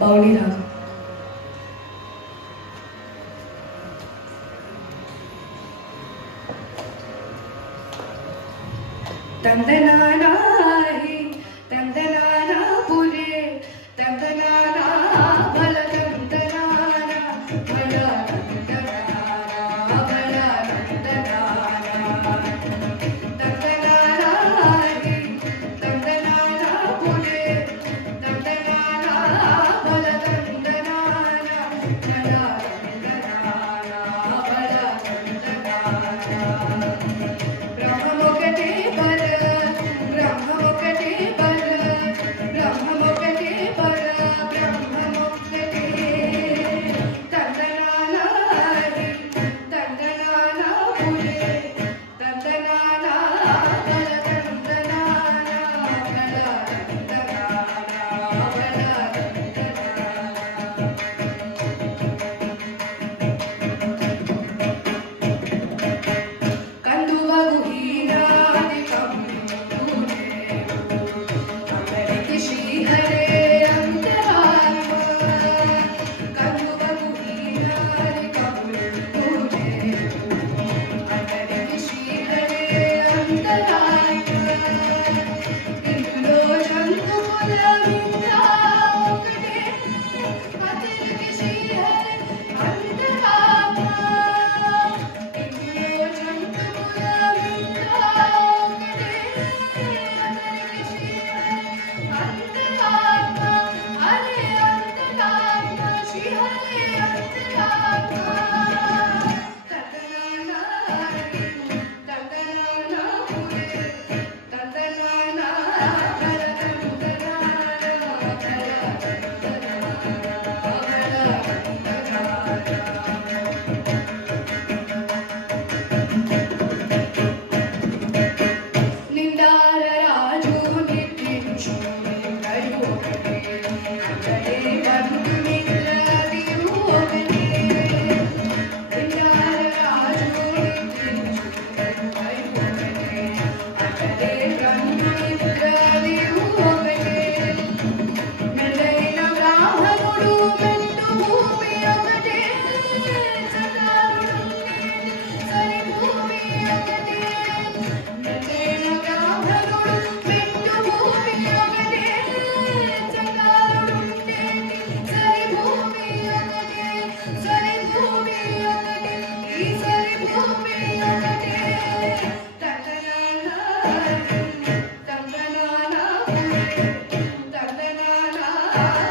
బౌళి రాగం. తందనానాహి తందనానా పురే తందనానా బల తందనానా బల తందనానా బల తందనానా తందనానాహి తందనానా పురే తందనానా బల తందనానా బల తందనానా బల తందనానా బ్రహ్మమొకటే పర బ్రహ్మమొకటే పర బ్రహ్మమొకటే పర బ్రహ్మమొకటే తందనానాహి తందనానా పురే తందనానా బల తందనానా బల తందనానా బల తందనానా కందువగు హీనాది కమ్మునే అమరికి శ్రీహరే అంతరాత్మ కందువగు హీనాది కమ్మునే అమరికి శ్రీహరే అంతరాత్మ ఇందులో జంతువుల మిత్ర ఒకటే అతనికి శ్రీహరే అంతరాత్మ ఇందులో జంతువుల మిత్ర ఒకటే అతనికి శ్రీహరే అంతరాత్మ హరే అంతరాత్మ శ్రీహరే అంతరాత్మ తందనానాహి తందనానా పురే తందనానా బల తందనానా బల నిండార రాజు నిట్టించు నిందయు ఒకటే అతడే బంధుమిత్రది ఒకటే నిండార రాజు నిట్టించు నిందయు ఒకటే అతడే బంధుమిత్రది ఒకటే మెల్లైన బ్రాహ్మణుడు మెట్టు భూమి ఒకటే చండాలుడుండే సరి భూమి ఒకటే మెల్లైన బ్రాహ్మణుడు మెట్టు భూమి ఒకటే చండాలుడుండే సరి భూమి ఒకటే సరి భూమి ఒకటే ఈ సరి భూమి ఒకటే తందనానాహి తందనానా పురే తందనానా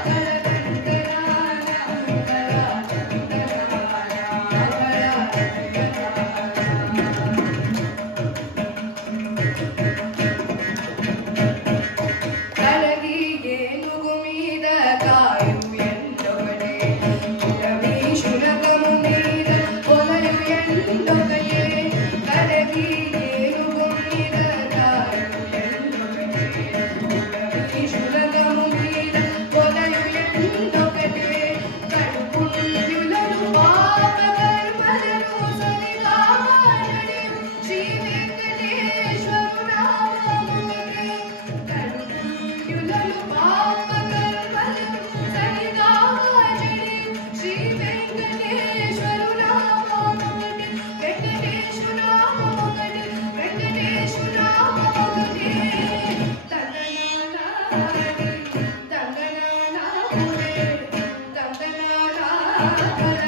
బల తందనానా బల తందనానా బల కలగి ఏనుగు మీద కాయు ఎండొకటే రవి శునకము మీద పొలయు ఎండొకటే కలగి ఏనుగు మీద కాయు ఎండొకటే రవి శునకము మీద పొలయు ఎండొకటే కడుపుండ్యులను పాప కర్మలను సరిగానడి శ్రీ వెంకటేశ్వరు నామమునే కడుపుండ్యులను పాప కర్మలను సరిగానడి శ్రీ వెంకటేశ్వరు నామమునే వెంకటేశు నామమునే వెంకటేశు నామమునే తందనానాహి తందనానా పురే తందనానా బల